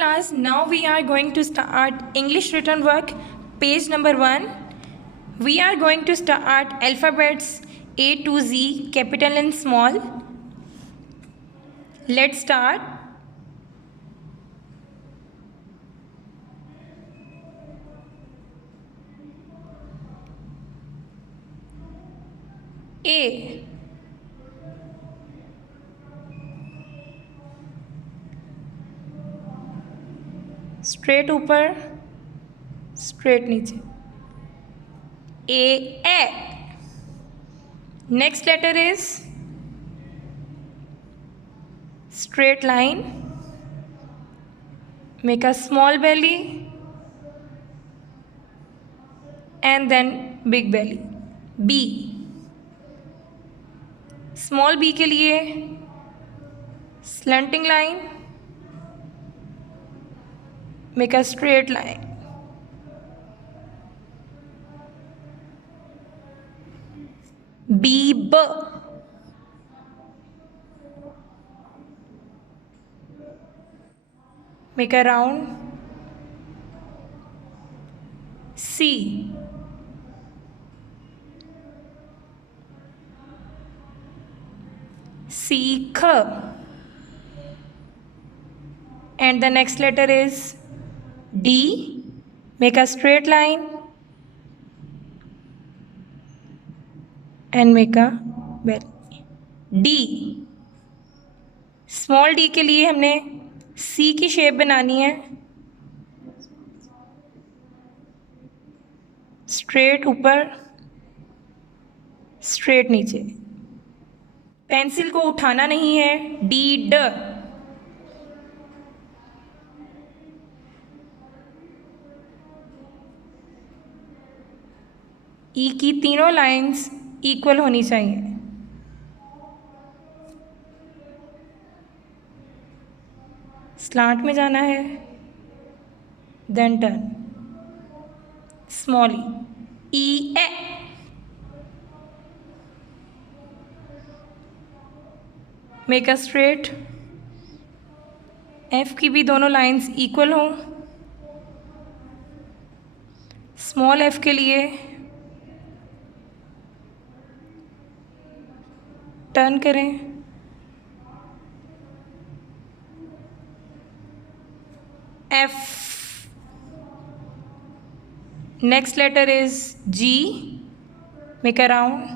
class, now we are going to start English written work, page number 1. We are going to start alphabets A to Z, capital and small. Let's start. A. Straight ऊपर, straight नीचे. A. Next letter is straight line. Make a small belly and then big belly. B. Small b के लिए slanting line. Make a straight line. B. Make a round. C. Seek. And the next letter is D. Make a straight line and make a belly. D. Small d के लिए हमने C की shape बनानी है. Straight ऊपर, straight नीचे. Pencil को उठाना नहीं है. D. ई की तीनों लाइंस इक्वल होनी चाहिए. स्लांट में जाना है, then turn. Small E. Make a straight. F की भी दोनों लाइंस इक्वल हों. स्मॉल एफ के लिए टर्न करें. F. Next letter is G. Make a round.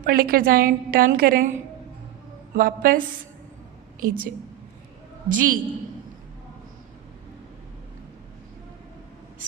ऊपर लेकर जाएं, टर्न करें, वापस नीचे. G.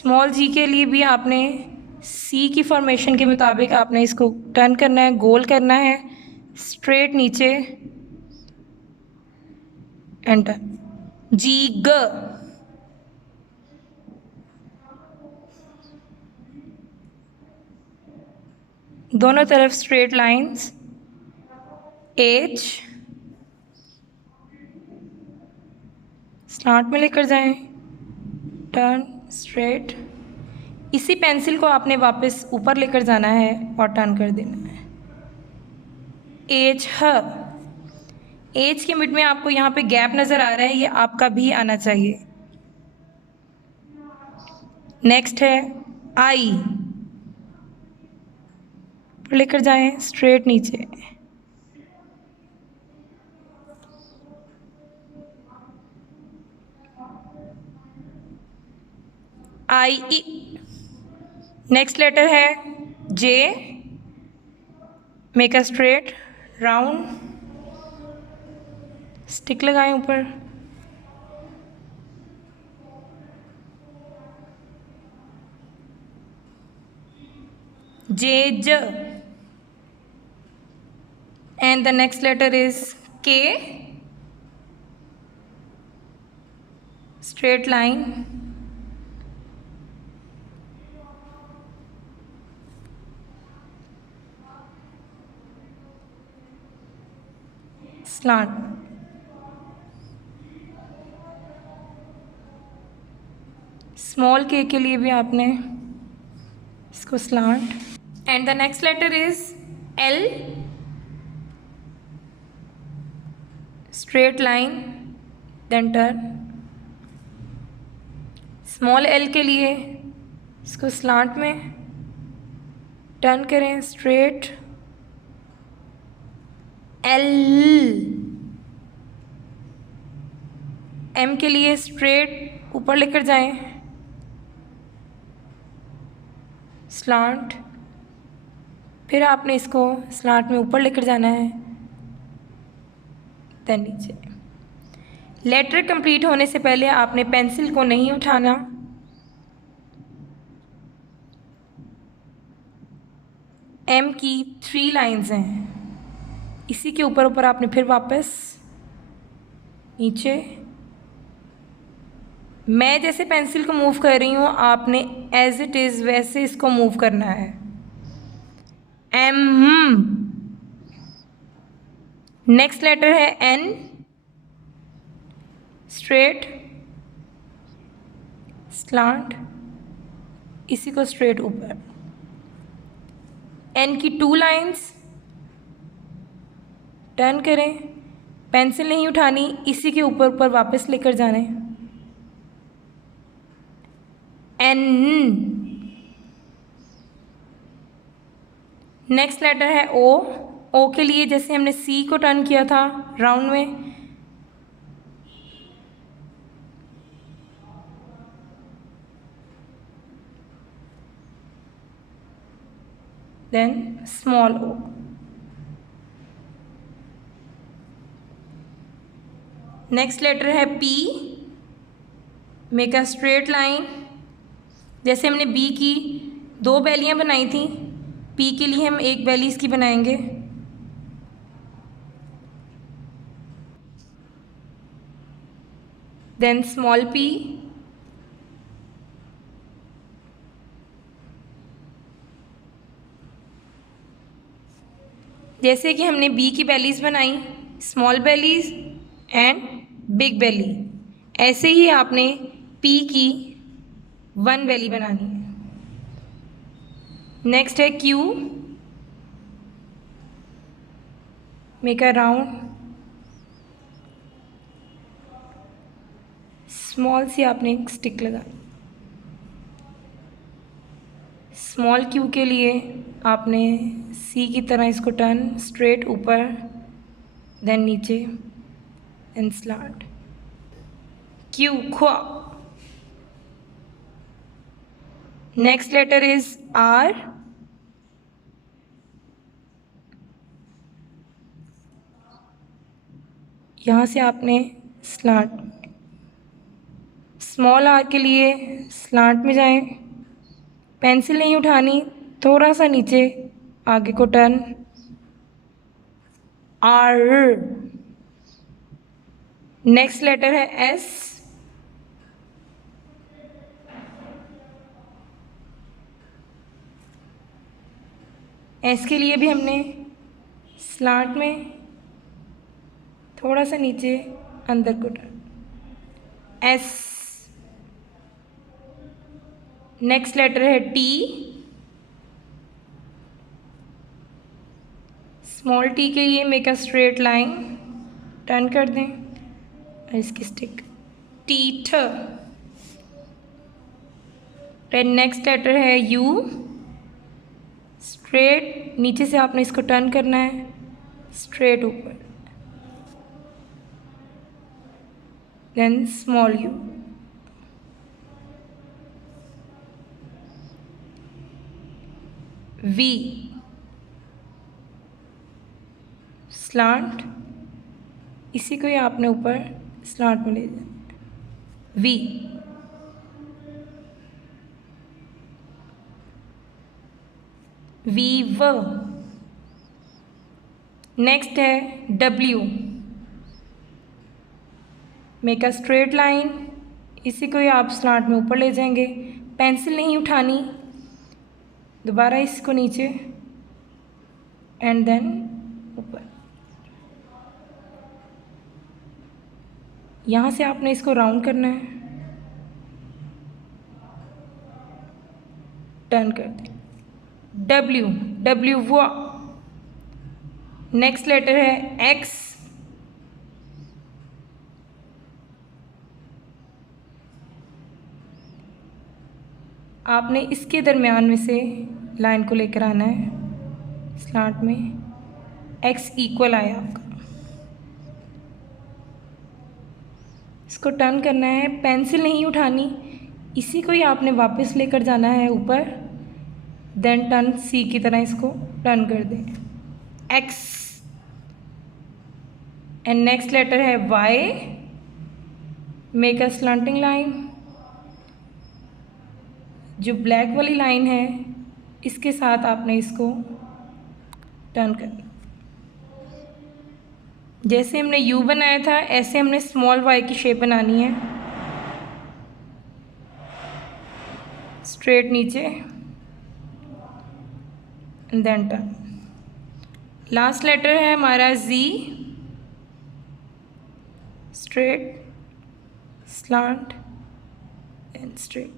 स्मॉल जी के लिए भी आपने सी की फॉर्मेशन के मुताबिक आपने इसको टर्न करना है, गोल करना है, स्ट्रेट नीचे एंड टर्न. जी. दोनों तरफ स्ट्रेट लाइंस. H. स्लांट में लेकर जाएं, टर्न, स्ट्रेट. इसी पेंसिल को आपने वापस ऊपर लेकर जाना है और टर्न कर देना है. H. एज के मिड में आपको यहाँ पे गैप नज़र आ रहा है, ये आपका भी आना चाहिए. नेक्स्ट है आई. लेकर जाएं, स्ट्रेट नीचे. आई. नेक्स्ट लेटर है J. Make a straight round. Stick लगाएं ऊपर. J. And the next letter is K. Straight line. Slant. Small के लिए भी आपने इसको slant. And the next letter is L. Straight line. Then turn. Small L के लिए इसको स्लांट में टर्न करें, स्ट्रेट एल। एम के लिए स्ट्रेट ऊपर लेकर जाएं, स्लांट, फिर आपने इसको स्लांट में ऊपर लेकर जाना है, देन नीचे। लेटर कंप्लीट होने से पहले आपने पेंसिल को नहीं उठाना। एम की 3 लाइंस हैं, इसी के ऊपर ऊपर आपने फिर वापस नीचे। मैं जैसे पेंसिल को मूव कर रही हूँ, आपने एज इट इज़ वैसे इसको मूव करना है। एम। नेक्स्ट लेटर है एन, स्ट्रेट स्लांट, इसी को स्ट्रेट ऊपर। एन की 2 लाइंस, टर्न करें, पेंसिल नहीं उठानी, इसी के ऊपर ऊपर वापस लेकर जाने। एन। नेक्स्ट लेटर है ओ। ओ के लिए जैसे हमने सी को टर्न किया था राउंड में, देन स्मॉल ओ। नेक्स्ट लेटर है P. Make a straight line. जैसे हमने बी की 2 बैलियां बनाई थी, पी के लिए हम 1 बैली इसकी बनाएंगे। देन स्मॉल पी, जैसे कि हमने बी की बैलीज बनाई, स्मॉल बैलीज एंड बिग बैली, ऐसे ही आपने पी की 1 बैली बनानी है। नेक्स्ट है Q. Make a round, small C आपने एक स्टिक लगानी। स्मॉल क्यू के लिए आपने सी की तरह इसको टर्न, स्ट्रेट ऊपर, देन नीचे एंड स्लांट। क्यू, ख्वा। Next letter is R. यहाँ से आपने स्लांट, स्मॉल आर के लिए स्लांट में जाएं, पेंसिल नहीं उठानी, थोड़ा सा नीचे आगे को टर्न, आर। नेक्स्ट लेटर है एस। एस के लिए भी हमने स्लांट में थोड़ा सा नीचे अंदर को टर्न, एस। नेक्स्ट लेटर है टी। स्मॉल टी के लिए make a straight line, turn कर दें और इसकी स्टिक, टीथ। फिर नेक्स्ट लेटर है यू। स्ट्रेट नीचे से आपने इसको टर्न करना है, स्ट्रेट ऊपर, then small U. V, slant, इसी को ही आपने ऊपर स्लांट में ले जाना, वी। वीव। नेक्स्ट है W. Make a straight line, इसी को ही आप स्लांट में ऊपर ले जाएंगे, पेंसिल नहीं उठानी, दोबारा इसको नीचे एंड देन ऊपर। यहाँ से आपने इसको राउंड करना है, टर्न कर दें, डब्ल्यू, डब्ल्यू वो। नेक्स्ट लेटर है एक्स। आपने इसके दरमियान में से लाइन को लेकर आना है स्लांट में, x इक्वल आया आपका। इसको टर्न करना है, पेंसिल नहीं उठानी, इसी को ही आपने वापस लेकर जाना है ऊपर, देन टर्न सी की तरह इसको टर्न कर दें, x एंड नेक्स्ट लेटर है y, make a slanting line. जो ब्लैक वाली लाइन है इसके साथ आपने इसको टर्न करना। जैसे हमने U बनाया था ऐसे हमने स्मॉल y की शेप बनानी है, स्ट्रेट नीचे and then turn. Last letter है हमारा Z, straight, slant and straight.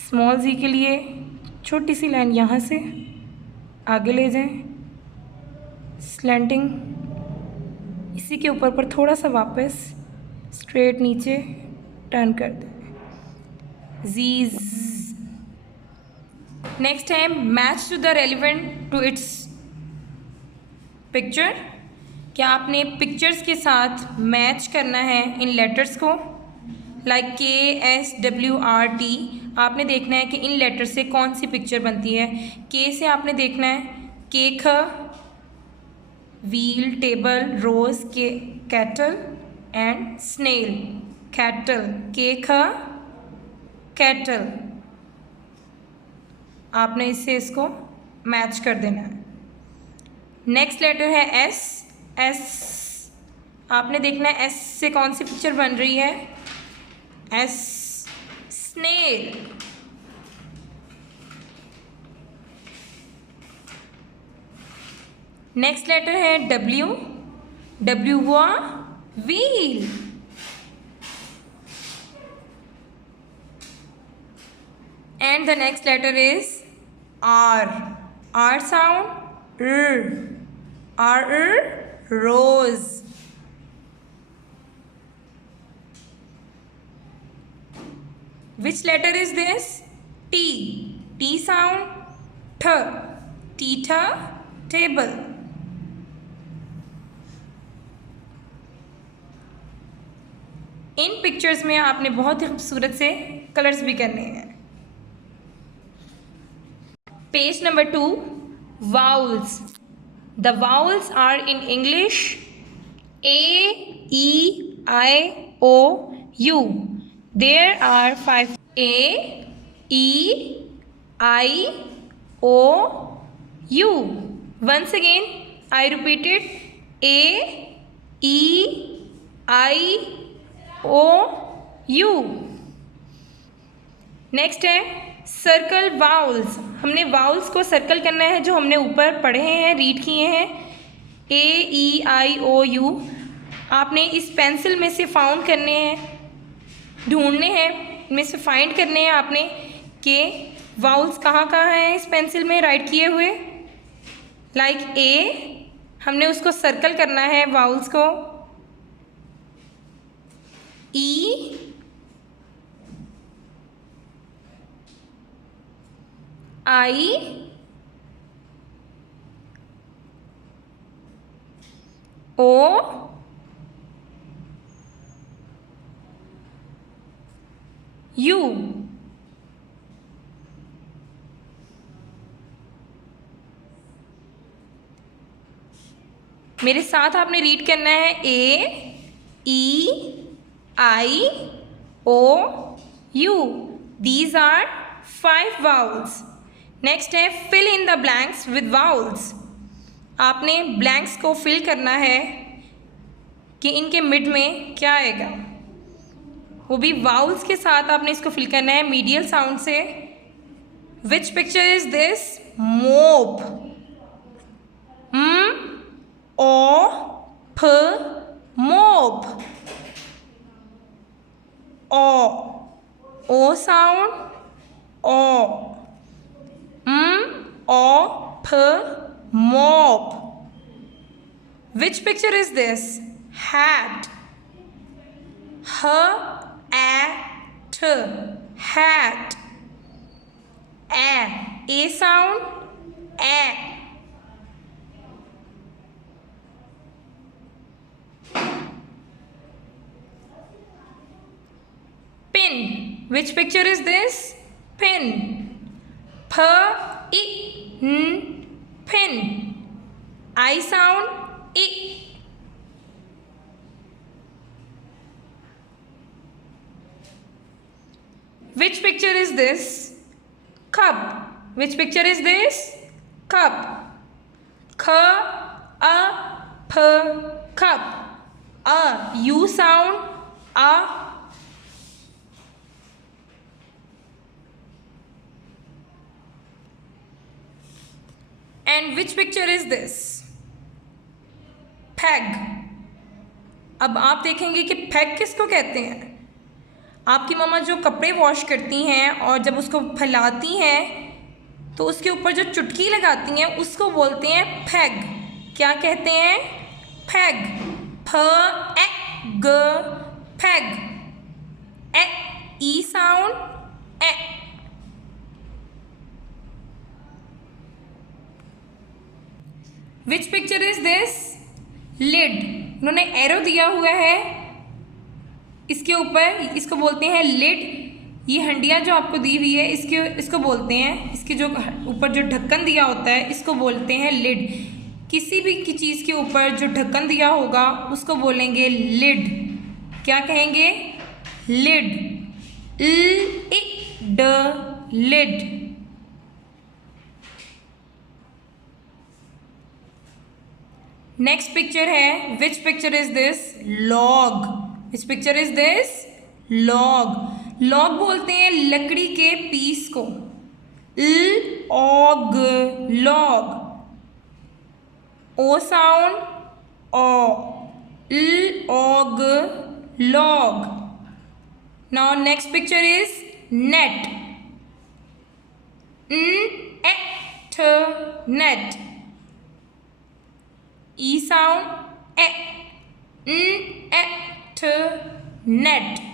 Small Z के लिए छोटी सी लाइन यहाँ से आगे ले जाएं, स्लैंटिंग, इसी के ऊपर पर थोड़ा सा वापस स्ट्रेट नीचे टर्न कर दें, Z। नेक्स्ट है match to the relevant to its picture. क्या आपने पिक्चर्स के साथ मैच करना है इन लेटर्स को, लाइक KSWRT। आपने देखना है कि इन लेटर से कौन सी पिक्चर बनती है। K से आपने देखना है cake, wheel, table, rose, cattle and snail. Cattle, cake, cattle, आपने इससे इसको मैच कर देना है। नेक्स्ट लेटर है S। S आपने देखना है S से कौन सी पिक्चर बन रही है, S, स्नेल। नेक्स्ट लेटर है W। W हुआ wheel. And the next letter is R। R sound R, rose. Which letter is this? T. T sound T. Teeter, table. In pictures में आपने बहुत ही खूबसूरत से कलर्स भी करने हैं। Page number 2, vowels. The vowels are in English A, E, I, O, U. There are 5. A, E, I, O, U. Once again, I repeat it. A, E, I, O, U. Next है circle vowels. हमने vowels को circle करना है जो हमने ऊपर पढ़े हैं, रीड किए हैं। A, E, I, O, U। आपने इस पेंसिल में से फाउंड करने हैं, ढूंढने हैं, इनमें से फाइंड करने हैं आपने कि वाउल्स कहाँ कहाँ हैं इस पेंसिल में राइट किए हुए। लाइक A, हमने उसको सर्कल करना है वाउल्स को। E, I, O, U। मेरे साथ आपने रीड करना है A, E, I, O, U। These are 5 vowels. Next है fill in the blanks with vowels. आपने ब्लैंक्स को फिल करना है कि इनके मिड में क्या आएगा, वो भी वाउल्स के साथ आपने इसको फिल करना है मीडियल साउंड से। विच पिक्चर इज दिस? मोप। ओ प मोप। ओ sound O. O p mop. Which picture is this? Hat. H a hat. A sound, a. Pin. Which picture is this? Pin. P-I-N. Pin. I sound, I. Which picture is this? Cup. Which picture is this? Cup. K-A-P. Cup. A. U sound, a. And which picture is this? Peg. अब आप देखेंगे कि peg किसको कहते हैं। आपकी मम्मा जो कपड़े वॉश करती हैं और जब उसको फैलाती हैं तो उसके ऊपर जो चुटकी लगाती हैं उसको बोलते हैं पैग। क्या कहते हैं? पैग। फ-ए-ग, पैग। ई साउंड, ए। Which picture is this? Lid. उन्होंने एरो दिया हुआ है इसके ऊपर, इसको बोलते हैं लिड। ये हंडिया जो आपको दी हुई है इसको बोलते हैं, इसके जो ऊपर जो ढक्कन दिया होता है इसको बोलते हैं लिड। किसी भी की चीज़ के ऊपर जो ढक्कन दिया होगा उसको बोलेंगे लिड। क्या कहेंगे? Lid. L-I-D, lid. Next picture है, which picture is this? Log. Which picture is this? Log. Log बोलते हैं लकड़ी के पीस को। L-O-G, log. O sound, O. L-O-G, log. Now next picture is net. N-E-T, net. E sound, e. N-E-T, net।